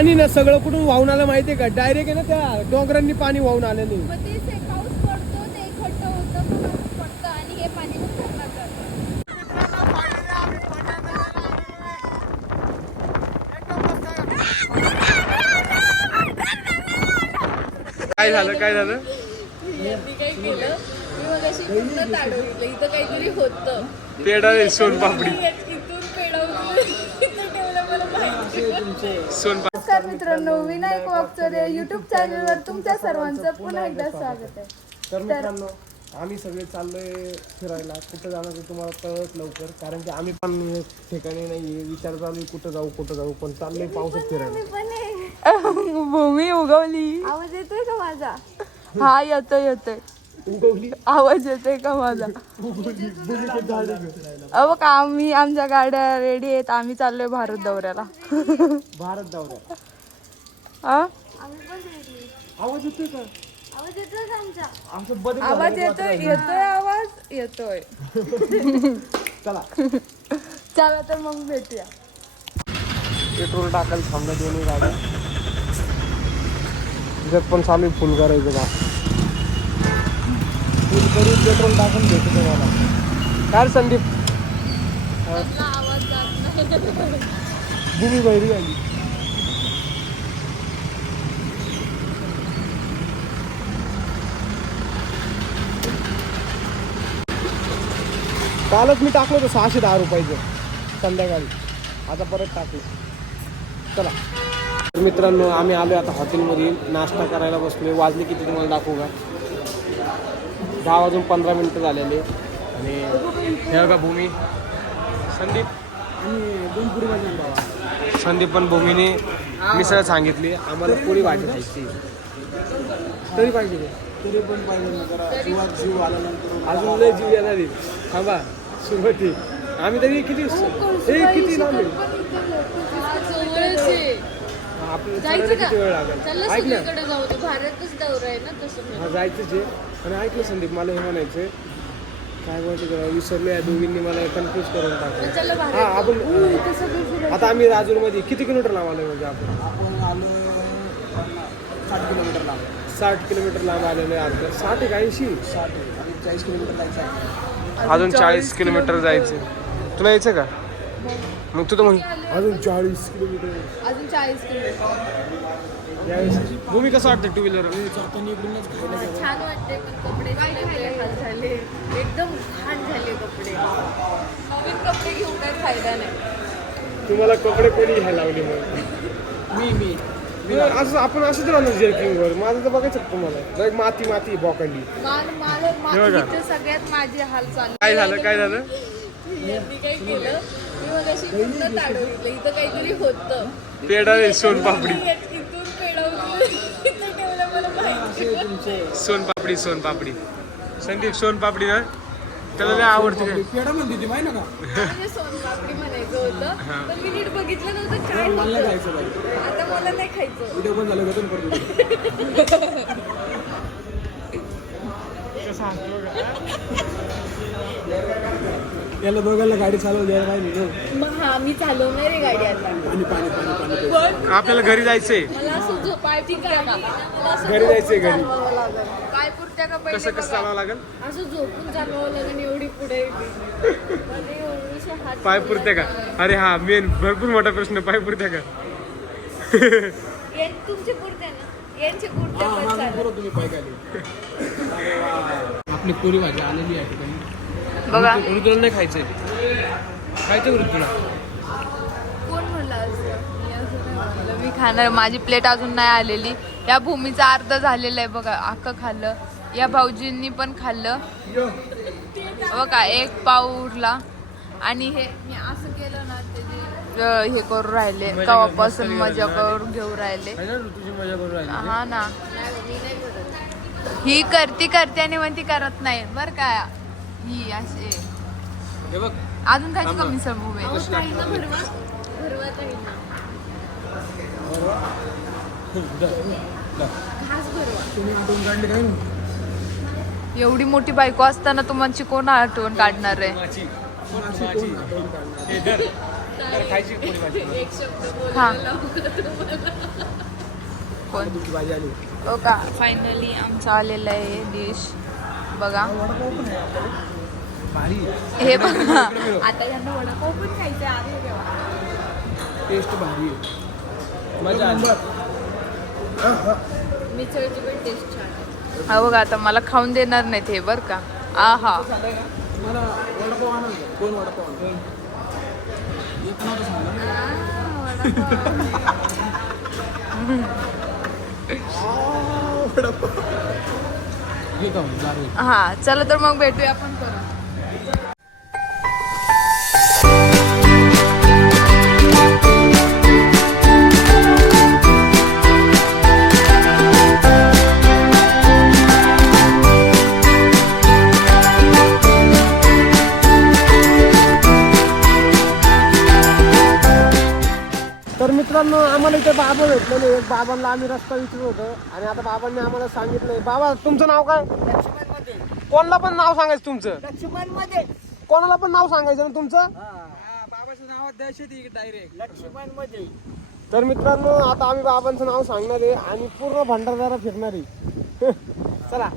पाणी ना सगळं कुठून वाहून आलं माहितीये का? डायरेक्ट आहे ना त्या डोंगरांनी पाणी वाहून आलं नाही मग तेच आहे, पाऊस पडतो ते खड्डं होतं मग पाऊस पडतं आणि हे पाणी मग धरणात जातं. काय झालं? काय झालं? मी काय केलं? मी मग अशी पूर्ण ताडवलं? इथं काहीतरी होतं. पेढा सोनपापडी. इथून ठेवलं मला माहिती. नमस्कार मित्रांनो विनायक वागचोर या युट्यूब चॅनलवर तुमच्या सर्वांचं पुन्हा एकदा स्वागत आहे. तर मित्रांनो आम्ही सगळे चाललोय फिरायला. कुठं जाणार ते तुम्हाला कळत लवकर कारण की आम्ही पण ठिकाणी नाही विचार चालू आहे कुठं जाऊ कुठं जाऊ पण चाललोय पावसात फिरायला. भूमी उगवली. आवाज येतोय का माझा? हा येतोय येतोय. उगवली? आवाज येतोय का माझा? अहो का आम्ही आमच्या गाड्या रेडी आहेत. आम्ही चाललोय भारत दौऱ्याला. भारत दौऱ्या हा? आवाज येतोय का? आवाज येतोय आमचा? आमचं बदल आवाज येतोय येतोय आवाज? येतोय. चला. चला तर मग भेटूया. पेट्रोल टाकायला थांबल्या दोन्ही गाड्या. तिच्यात पण चालू फुल करायचं का फुल करून पेट्रोल टाकून भेटू तुम्हाला. काय संदीप? आवाज जात नाही. भूमी बहिरी आली. कालच मी टाकलं होतं सहाशे दहा रुपयाचं संध्याकाळी. आता परत टाकलं. चला. तर मित्रांनो आम्ही आलो आता हॉटेलमध्ये. नाश्ता करायला बसलोय. वाजले किती तुम्हाला दाखवू का? दहा वाजून पंधरा मिनटं झालेले. आणि हे भूमी. संदीप. संदीप पण भूमीने मिसळ सांगितली. आम्हाला पुरी भाजी खायची. तरी पाहिजे. तरी पण पाहिजे अजून लय जीव येणार थांबा. सुरुवाती. आम्ही तरी किती हे किती लांब आहे? हा, आपल्याला चालायला किती वेळ लागेल? ऐक ना. सगळीकडे जाऊ दे. भारतच दौरा आहे ना तसं हा जायचंच आहे आणि ऐक ना संदीप मला हे म्हणायचं काय बोलते का विसरलो या दोघींनी मला कन्फ्युज करून टाकलं हा आपण आता आम्ही राजूरमध्ये किती किलोमीटर लांब आलोय म्हणजे आपण? आपण आलो साठ किलोमीटर लांब. साठ किलोमीटर लांब आलेलो आहे आता साठ आहे का ऐंशी? साठ आणि चाळीस किलोमीटर जायचं आहे. अजून चाळीस किलोमीटर जायचं. तुला यायचं का? मग तू तर म्हण अजून चाळीस किलोमीटर. अजून चाळीस किलोमीटर. भूमी कसं वाटतं टू व्हीलर छान वाटते पण कपडे झाले हाल झाले. एकदम घाण झाले कपडे. नवीन कपडे घेऊन काही फायदा नाही. तुम्हाला कपडे कोणी घ्यायला लावले मग मी मी. असं आपण असंच राहणार जर्किंगवर माझं तर बघायचं तुम्हाला? डायरेक्ट माती माती बॉकंडी. माल माल हे बघा. इथे सगळ्यात माझे हाल चालू. काय झालं काय झालं? मी काय केलं? मी मग अशी पूर्ण ताडवलं इथं काहीतरी होतं. पेढा आहे सोनपापडी मी इथून पेडवलं इथं ठेवलं मला माहिती सोनपापडी सोनपापडी संदीप सोनपापडी ना? त्याला लय आवडते. काय पेढा म्हणते ती माहिती ना का? म्हणजे सोनपापडी म्हणायचं. होतं. पण मी नीट बघितलं नव्हतं काय मला होतं. खायचं आता मला नाही खायचं. व्हिडिओ पण झालं गतून करतो याला दोघांना गाडी चालवू द्यायला पाहिजे ना. मग हा मी चालवणार आहे गाडी आता. पाणी पाणी पाणी पाणी पण आपल्याला घरी जायचंय. मला असं मला घरी जायचंय घरी. चालवावं लागेल. पाय पुरत्या का पहिले कसं कसं बघा. चालावं लागेल? असं झोपून चालवावं लागेल एवढी पुढे पाय पुरते का? अरे हा मेन भरपूर मोठा प्रश्न पाय पुरते का? यां- तुमचे पुरते ना? यांचे पुरते हा पण माझं चालेल. पुरं तुम्ही पाय खाली. आपली पुरी भाजी आलेली आहे ठिकाणी बघा. ऋतूला नाही खायचंय. खायचं ऋतूला कोण म्हणलं असं मी असं नाही म्हणलं. मी खाणार माझी प्लेट अजून नाही आलेली. या भूमीचा अर्ध झालेला आहे बघा. अख्खं खाल्लं. या भाऊजींनी पण खाल्लं. बघा एक पाव उरला. आणि हे मी असं केलं ना त्याचे हे करून राहिले कवापासून मजा करून घेऊ राहिले. हा ना. ही करती करते आणि म्हणती करत नाही. बर का ही असे अजून खायची कमी काय? ना एवढी मोठी बायको असताना तुम्हाला कोण आठवण काढणार आहे. हे. खायची भाजी हा. कोण दुखी भाजी आली हो का फायनली आमचं आलेलं आहे डिश बघा. हे बघा. आता यांना वडापाव पण खायचे आहे टेस्ट भारी आहे. मजा आली. मिसळची पण टेस्ट छान आहे. हा बघा आता मला खाऊन देणार नाहीत हे बरं का? आ हा मला वडापाव आणून. दोन वडापाव आणून नव्हतं सांगा हे दारू? हा चला तर मग भेटूया आपण परत. मित्रांनो आम्हाला इथे बाबा भेटलेले एक बाबांना आम्ही रस्ता विचारत होतो आणि आता बाबांनी आम्हाला सांगितलंय. बाबा तुमचं नाव काय? कोणाला पण नाव सांगायचं तुमचं. लक्ष्मणमध्ये कोणाला पण नाव सांगायचं ना तुमचं? बाबाचं नाव दहशत डायरेक्ट लक्ष्मणमध्ये तर मित्रांनो आता आम्ही बाबांचं नाव सांगणार आहे आणि पूर्ण भंडारदारा फिरणार आहे. चला.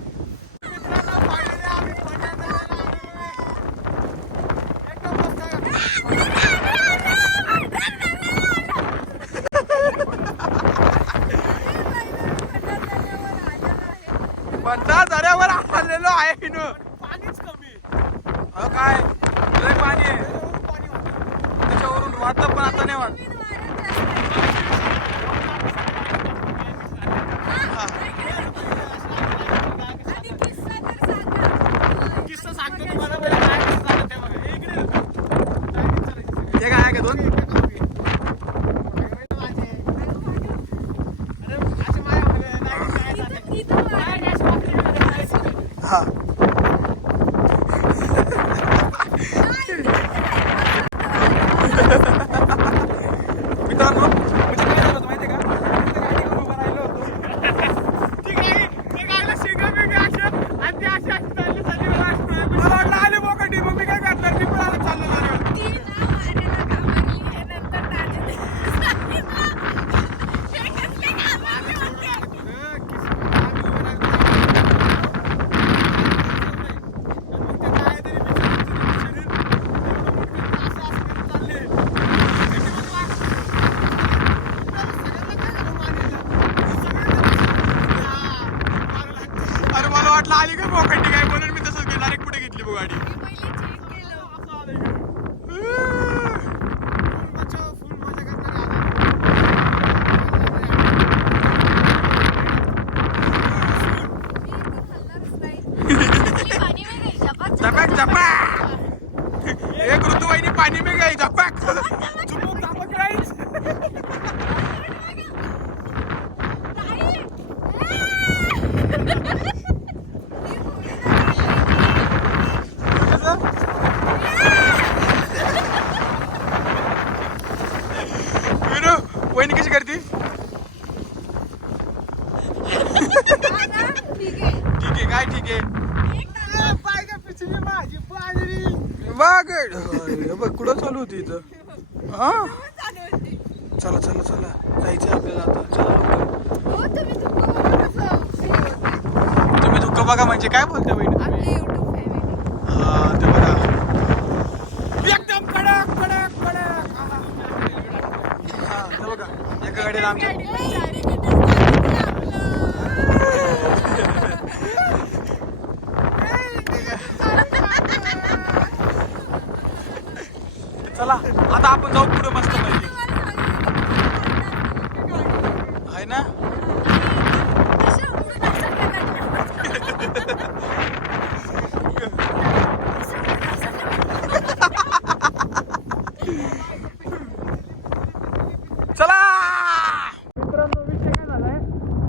बघा एका गाडीला आमच्या चला आता आपण जाऊ पुढे मस्त पाहिजे आहे ना चला मित्रांनो विषय काय झालाय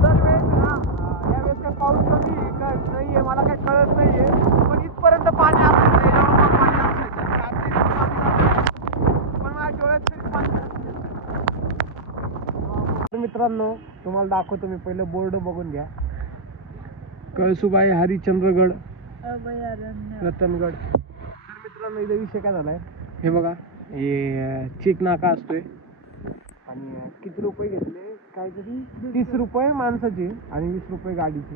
दरवेळेस ना अं, यावेळेस काय पाऊस कमी आहे का नाहीये मला काय कळत नाहीये पण इथपर्यंत पाणी असायचं याच्यावर पण पाणी असायचं रात्री इतकं पाणी नसायचं. पण माझ्या डोळ्यात तरी पाणी असायचं. तर मित्रांनो तुम्हाला दाखवतो मी पहिलं बोर्ड बघून घ्या. कळसुबाई हरिश्चंद्रगड रतनगड. तर मित्रांनो इथे विषय काय झालाय? हे बघा हे चेक नाका असतोय. आणि किती रुपये घेतले? काहीतरी तीस रुपये माणसाचे आणि वीस रुपये गाडीचे.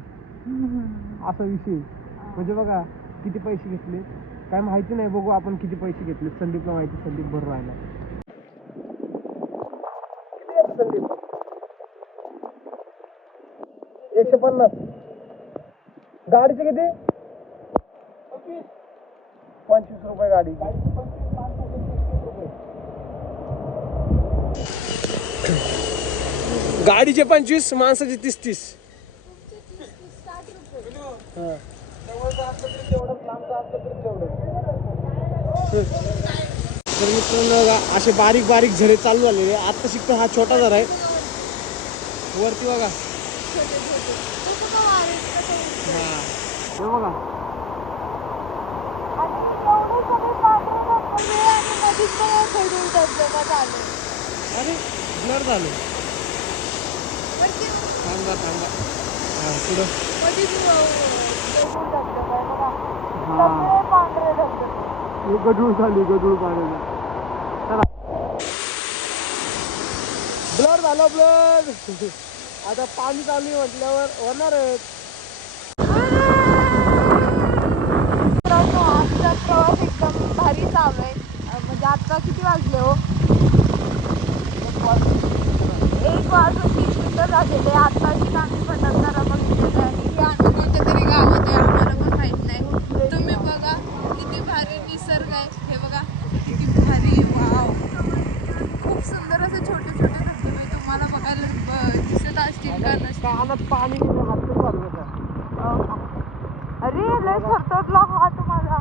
असा विषय. म्हणजे बघा किती पैसे घेतले? काय माहिती नाही बघू आपण किती पैसे घेतले. संदीपला माहिती संदीप भर राहिला किती आहेत संदीप एकशे पन्नास. गाडीचे किती? पंचवीस रुपये गाडी. गाडीचे पंचवीस माणसाचे तीस तीस. हा. तर मित्रांनो बघा, असे बारीक बारीक झरे चालू झालेले आता शिकतो हा छोटा झरा आहे. वरती बघा. हे बघा. अरे ब्लर झालं. थांबा थांबा. हा पुढं. हे. गडूळ झाली गडूळ पाण्याला चला. ब्लर झालं ब्लर आता पाणी चालू आहे म्हटल्यावर होणारच. प्रवास एकदम भारी चालू आहे. म्हणजे आता किती वाजले हो? एक वाजून तीस मिनिटं झालेले आत्ताची आम्ही भटकणारा बघितलेलं आहे. आम्ही कोणत्या तरी गावात आहे. आम्हाला पण माहीत नाही. तुम्ही बघा किती भारी निसर्ग आहे. हे बघा किती भारी. वाव. खूप सुंदर असे छोटे छोटे धबधबे तुम्हाला बघायला दिसत असतील का नसतील? कानात पाणी अरे लय थरथरला हा तुम्हाला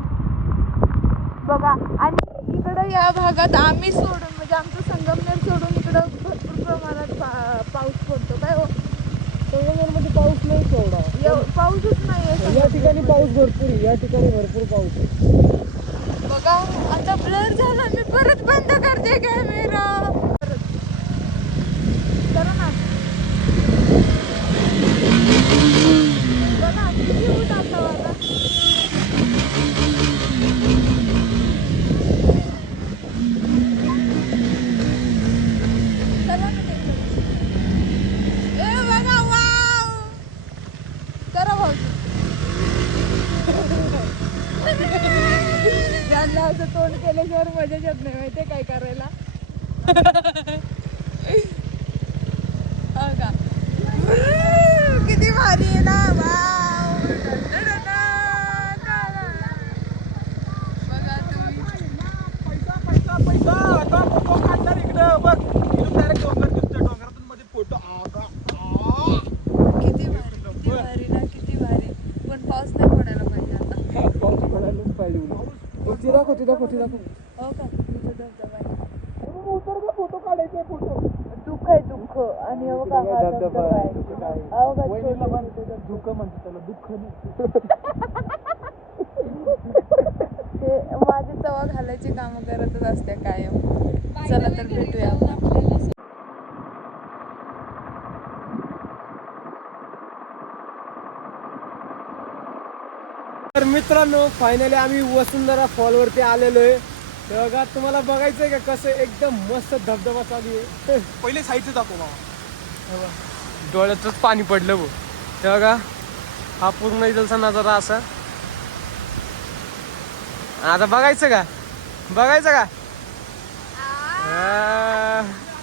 बघा आणि इकडं या भागात आम्ही सोडून म्हणजे आमचं संगमनेर सोडून इकडं भरपूर प्रमाणात पा- पाऊस पडतो. काय हो? मध्ये पाऊस नाही तेवढा. एव- पाऊसच नाही आहे या ठिकाणी पाऊस भरपूर आहे. या ठिकाणी भरपूर पाऊस आहे. बघा आता ब्लर झाला. मी परत बंद करते कॅमेरा. चला ना. बघा किती ऊन आता बघा चला ना तिकडे. ए बघा वाव करा भाऊ ज्यांना असं तोंड केल्याशिवाय मजा येत नाही माहितीये काय करायला हो का किती भारी आहे ना वाव. बघा तुम्ही पैसा पैसा पैसा आता फोटो काढणार इकडं बघ इकडून डायरेक्ट डोंगर दिसतोय डोंगरातून मध्ये फोटो आगा आ. किती भारी किती भारी ना किती भारी पण पाऊस नाही पडायला पाहिजे आता पाऊस पडायलाच पाहिजे उद्या. मग ती हो का? तिथे धबधबा आहे. फोटो काढायचे फोटो. दुःख आहे दुःख. आणि हो का हा धबधबा आहे हो का वहिनीला छोटे पण छोटे धबधबे. दुःख म्हणते त्याला दुःख नाही ते माझी चवा घालायची कामं करतच असते कायम चला तर भेटूया आपण तर मित्रांनो फायनली आम्ही वसुंधरा फॉलवरती आलेलो आहे. बघा तुम्हाला बघायचं आहे का कसं एकदम मस्त धबधबा चालू आहे? पहिले साईडचं दाखव बाबा. डोळ्यातच पाणी पडलं भाऊ ते बघा हा पूर्ण इथलचा नजारा असा. आता बघायचं का? बघायचं का?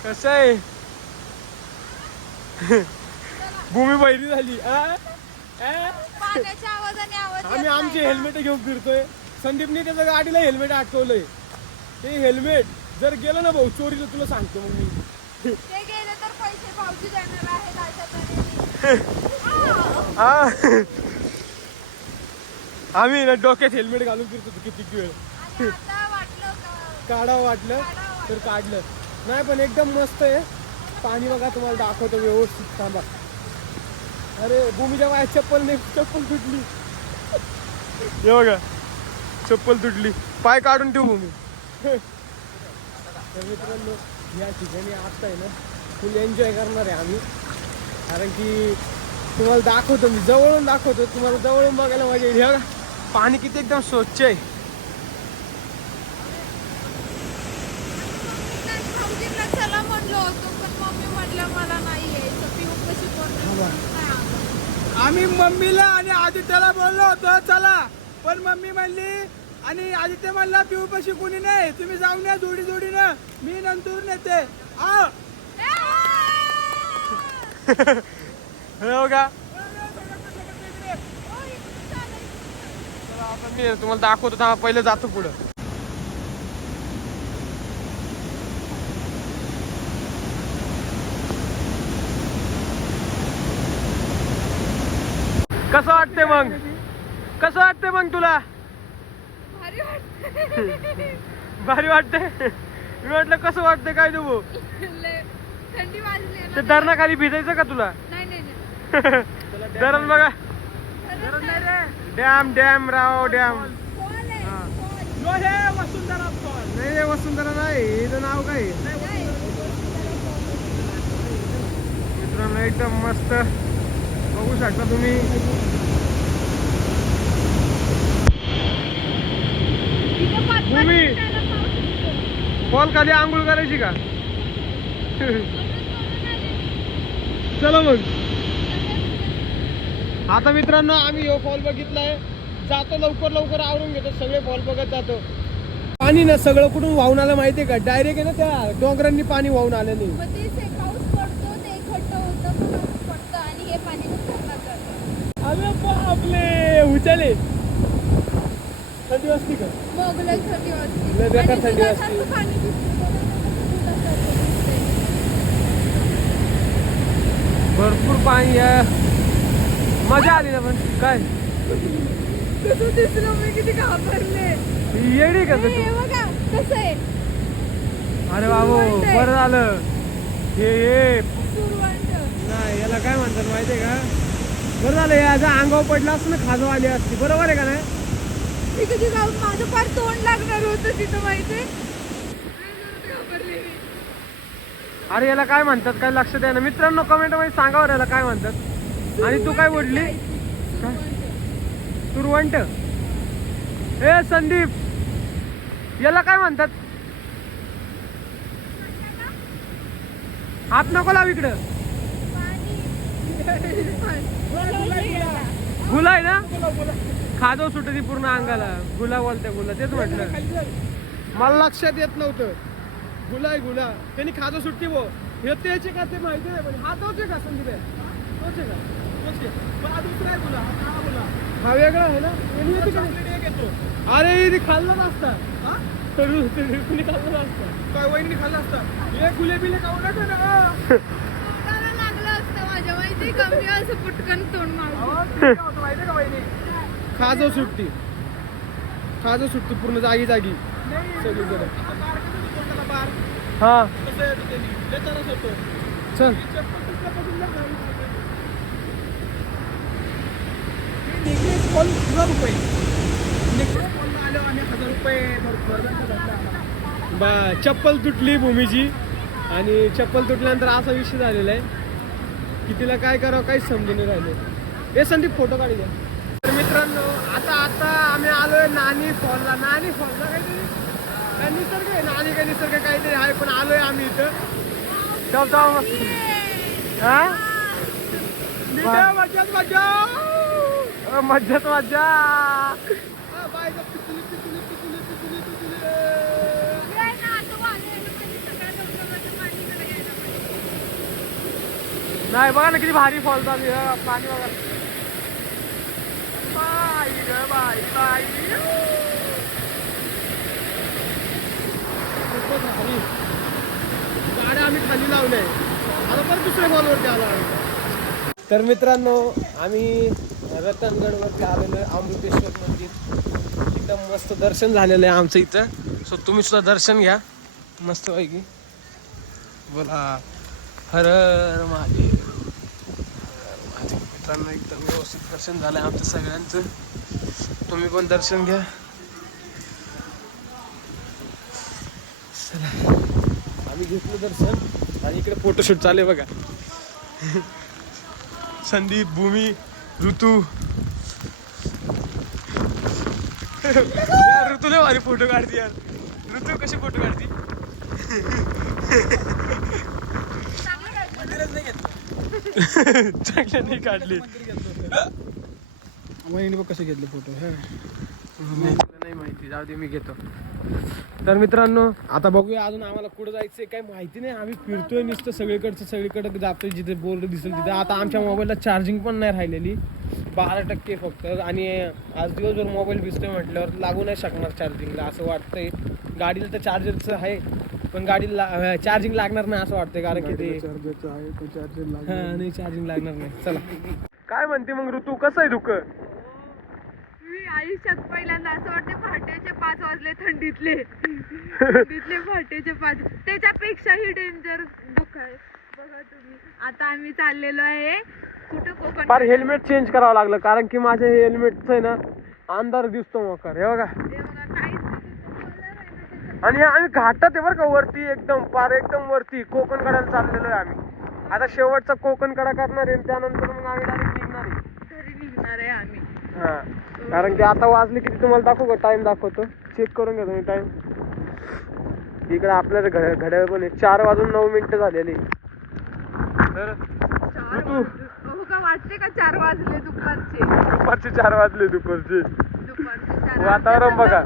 कसं आहे? भूमी बहिरी झाली. आवाजाने आवाज आम्ही आमचे हेल्मेट घेऊन फिरतोय. संदीपने त्याच्या गाडीला हेल्मेट अटकवलंय ते हेल्मेट जर गेलं ना भाऊ चोरीला तुला सांगतो मग मी. ते गेले तर पैसे पावती देणार आहेत अशा तऱ्हेने. हा. आम्ही ना डोक्यात हेल्मेट घालून फिरत होतो किती वेळ. आणि आता वाटलं का? काढावं वाटलं. तर काढलं. नाही पण एकदम मस्त आहे. पाणी बघा तुम्हाला दाखवतो व्यवस्थित. थांबा. अरे भूमीच्या माझ्या चप्पल नाही चप्पल तुटली. हे बघा चप्पल तुटली. पाय काढून ठेवू भूमी. तर मित्रांनो या ठिकाणी आता आहे ना फुल एन्जॉय करणार आहे आम्ही. कारण की तुम्हाला दाखवतो मी जवळून दाखवतो. तुम्हाला जवळून बघायला मजा येईल. हे बघा पाणी किती एकदम स्वच्छ आहे. चला म्हणलो होतो पण मम्मी म्हणलं मला नाही यायचं पिऊ कशी कोण नाही आलं. आम्ही मम्मीला आणि आदित्यला बोललो होतो चला. पण मम्मी म्हणली आणि आदित्य म्हणला पिऊ पशी कुणी नाही तुम्ही जाऊन या जोडी जोडीनं. मी नंतर नेते. आ. हो का? आता मी तुम्हाला दाखवतो थांबा पहिले जातो पुढं. कसं वाटते मग? कसं वाटते मग तुला? भारी वाटते मी म्हटलं कसं वाटते काय तू ते धरणाखाली भिजायचं का तुला? धरण बघा. डॅम डॅम राव डॅम. नाही वसुंधरा नाही हिचं नाव काय. मित्रांनो एकदम मस्त. बघू शकता तुम्ही. भूमी. फॉल खाली आंघोळ करायची का? चला मग. आता मित्रांनो आम्ही हो फॉल बघितलाय. जातो लवकर लवकर आवरून घेतो सगळे फॉल बघत जातो. पाणी ना सगळं कुठून वाहून आलं माहितीये का? डायरेक्ट आहे ना त्या डोंगरांनी पाणी वाहून आलं नाही मग तेच आहे, पाऊस पडतो ते खड्ड होतं पाऊस पडतं आणि हे पाणी धरणात जातं अरे बापले उचले. थंडी वाजती का? मग लय थंडी वाजते. लय बेकार आणि थंडी दुधासारखं वाजते. पाणी दिसतं बघा ना, दुधासारखं दिसतंय. भरपूर पाणी आहे. मजा आली ना पण. काय? दिसलं मी किती घाबरले. येडी का हे तू? बघा कसं आहे? अरे बाबू. बरं झालं. हे हे. सुरवंट नाही याला काय म्हणतात माहितीये का? बरं झालं याचा अंगावर पडला असतं ना खाजो आली असती. बरोबर आहे का नाही? मी कधी जाऊन माझं फार तोंड लागणार होतं तिथं माहितीये? घाबरले मी. अरे याला काय म्हणतात? काय लक्ष द्या ना. मित्रांनो कमेंटमध्ये सांगावर याला काय म्हणतात. आणि तू काय बोलली? तुरवंट? ए संदीप! याला काय म्हणतात? हात नको लाव इकडं. गुला आहे ना? खाजो सुटती पूर्ण अंगाला. गुला बोलते गुला. तेच म्हटलं. मला लक्षात येत नव्हतं. गुला आहे गुला. त्यांनी खाजो सुटती भो. हे त्याचे का ते माहिती नाही पण हा तोच आहे का संदीप? आहे? तोच आहे का? तोच. पण हा दुसरा आहे गुलाब, हा गुलाब. हा वेगळा आहे ना. अरे इथे खाल्लं नसता. हा? कुणी खाल्लं नसतं. काय वहिनी खाल्ला असता? हे गुले बिले खाऊ नका ना. असतं माझ्या माहिती कमी असं पुटकन तोंड मागून? अहो, ते काय होतं माहितीये का वहिनी? खाजो सुटती खाजो सुटती पूर्ण जागी जागी. सगळीकडे. हा. चल. हजार रुपये. आलो आम्ही हजार रुपये. बा चप्पल तुटली भूमीची आणि चप्पल तुटल्यानंतर असा विषय झालेला आहे. की तिला काय करावं काहीच समजून नाही राहिले. हे संदीप फोटो काढू द्या तर मित्रांनो आता आता आम्ही आलोय नानी फॉलला नानी फॉलला काहीतरी काय निसर्ग आहे? नानी काय निसर्ग काहीतरी आहे पण आलोय आम्ही इथं. जाऊ जाऊ मस्त हा? मिठ्या मजाच मजा अ, मज्जाच मज्जा हा, बाईचं पिचुली, पिचुली, पिचुली, पिचुली, पिचुली. काय ना आता वाजले म्हणजे सकाळ दमदमाचं पाणी इकडे यायला पाहिजे नाही बघा ना किती भारी फॉल चालू आहे. पाणी बघा. बाई ग बाई बाई. खूपच भारी. गाड्या आम्ही खाली लावल्या आता परत दुसऱ्या फॉलवरती आलो आम्ही. तर मित्रांनो आम्ही रतनगडवरती आलेलो आहे अमृतेश्वर मंदिर. एकदम मस्त दर्शन झालेलं आहे आमचं इथं. सो तुम्ही सुद्धा दर्शन घ्या. मस्त पैकी बोला हर महादेव. मित्रांनो एकदम व्यवस्थित दर्शन झालं आहे आमचं सगळ्यांचं. तुम्ही पण दर्शन घ्या. चला. आम्ही घेतलं दर्शन आणि इकडे फोटोशूट चालू बघा. संदीप भूमी ऋतू. यार ऋतूला भारी फोटो काढते यार. ऋतू कशी फोटो काढते? चांगले नाही काढले. वहिनी बघ कसे घेतले फोटो हे. नाही माहिती. जाऊ दे मी घेतो. तर मित्रांनो आता बघूया अजून आम्हाला कुठं जायचंय काही माहिती नाही. आम्ही फिरतोय नुसतं सगळीकडचं सगळीकडे जातोय जिथे बोर्ड दिसेल तिथे. आता आमच्या मोबाईलला चार्जिंग पण नाही राहिलेली. बारा टक्के फक्त. आणि आज दिवसभर मोबाईल भिजतोय म्हटल्यावर लागू नाही शकणार चार्जिंगला असं वाटतंय. गाडीला तर चार्जरचं आहे. पण गाडीला चार्जिंग लागणार नाही असं वाटतंय कारण की हा नाही. चार्जिंग लागणार नाही. चला. काय म्हणते मग ऋतू? कसं आहे दुःख? मी आयुष्यात पहिल्यांदा असं वाटतं पहाटेचे पाच वाजले थंडीतले. थंडीतले पहाटेचे पाच त्याच्यापेक्षाही डेंजर दुःख आहे. बघा तुम्ही. आता आम्ही चाललेलो आहे. कुठं कोकण फार हेल्मेट चेंज करावं लागलं कारण की माझ्या हे हेल्मेटचं आहे ना अंधार दिसतो मोकार हे बघा. हे बघा काहीच नाही दिसत. color आहे ना त्याच्यात. आणि आम्ही घाटात आहे बरं का वरती एकदम पार एकदम वरती कोकण कडायला चाललेलो आहे आम्ही. आता शेवटचा कोकण कडा करणार आहे त्यानंतर मग आम्ही डायरेक्ट निघणार आहे. निघणार आहे आम्ही. हा. कारण की आता वाजले किती तुम्हाला दाखवू का? टाइम दाखवतो. चेक करून घ्या तुम्ही टाइम इकडे आपल्याला घड्याळ घड्याळ पण आहे. चार वाजून नऊ मिनिटं झालेली. तर ऋतू. का वाटते का चार वाजले दुपारचे? दुपारचे चार वाजले दुपारचे. वातावरण बघा.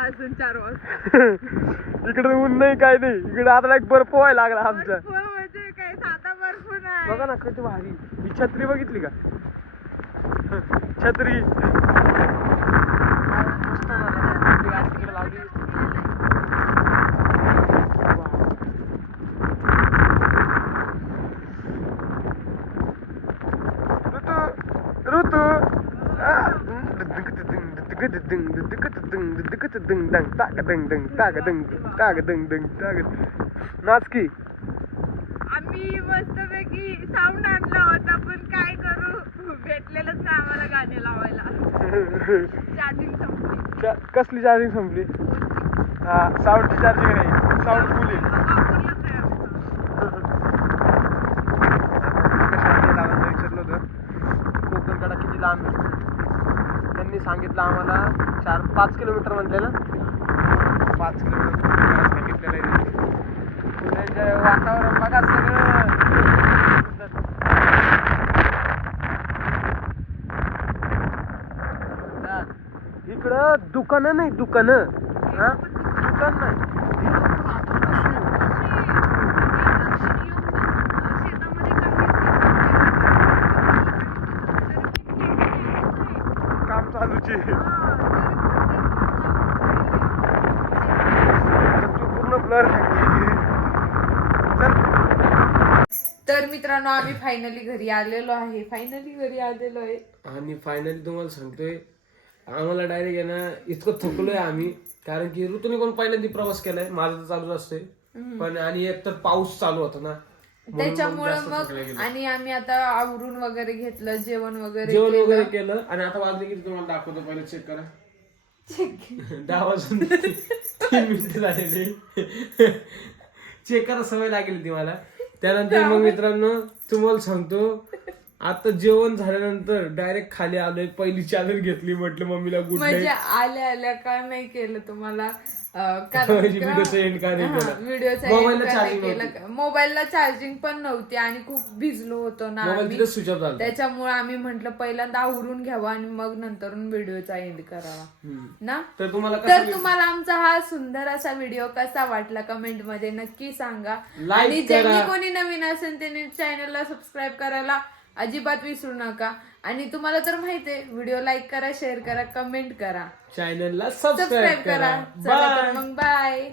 असून चार वाजता. इकडे ऊन नाही काय नाही. इकडे आता एक बर्फ व्हायला लागला आमचा. म्हणजे काय? साधा बर्फ नाही. बघा ना किती भारी. ही छत्री बघितली का? छत्री. नाच की आम्ही मस्तपैकी साऊंड आणला होता पण काय करू? भेटलेलंच नाही आम्हाला गाणे लावायला. चार्जिंग संपली. चा- कसली चार्जिंग संपली? हा साऊंडची चार्जिंग नाही साऊंड फुल आहे वापरलंच नाही आम्ही sound. विचारलं होतं कोकणकडा किती लांब आहे त्यांनी सांगितलं आम्हाला चार पाच किलोमीटर म्हणले ना पाच किलोमीटर सांगितलेलं आहे. त्यांचे वातावरण बघा सगळं. इकडं दुकानं नाही दुकानं हा दुकान नाही काम चालूच आहे आता तू पूर्ण ब्लर चल तर मित्रांनो आम्ही फायनली घरी आलेलो आहे. फायनली घरी आलेलो आहे. आणि फायनली तुम्हाला सांगतोय आम्हाला डायरेक्ट आहे ना इतकं थकलोय आम्ही कारण की ऋतूने कोण पहिल्यांदा प्रवास केलाय माझं तर चालूच असते पण आणि एक तर पाऊस चालू होता ना त्याच्यामुळं मग. आणि आम्ही आता आवरून वगैरे घेतलं जेवण वगैरे जेवण. वगैरे केलं. आणि आता वाजले किती तुम्हाला दाखवतो पहिले चेक करा. दहा वाजून तीन मिनिटं झालेले. चेक करा सवय लागेल ती मला. त्यानंतर मग मित्रांनो तुम्हाला सांगतो आता जेवण झाल्यानंतर डायरेक्ट खाली आलोय पहिली चादर घेतली म्हटलं मम्मीला गुड म्हणजे नाईट आल्या आल्या का नाही केलं तुम्हाला? म्हणजे व्हिडिओचं end का नाही केलं? व्हिडिओचा मोबाईलला charging केलं? मोबाईलला चार्जिंग पण नव्हती आणि खूप भिजलो होतो ना मोबाईल आम्ही. तिथे स्विच ऑफ झाला. त्याच्यामुळे आम्ही म्हंटल पहिल्यांदा आवरून घ्यावा आणि मग नंतरून व्हिडिओचा एंड करावा. हम्म. ना? तर तुम्हाला तर तुम्हाला आमचा हा सुंदर असा व्हिडिओ कसा वाटला कमेंटमध्ये नक्की सांगा. Like आणि ज्यांनी करा. कोणी नवीन असेल त्यांनी चॅनलला सबस्क्राईब करायला अजिबात विसरू नका. आणि तुम्हाला तर माहितीये व्हिडिओ लाईक करा शेअर करा कमेंट करा. चॅनलला सबस्क्राईब सबस्क्राईब करा. चला तर मग बाय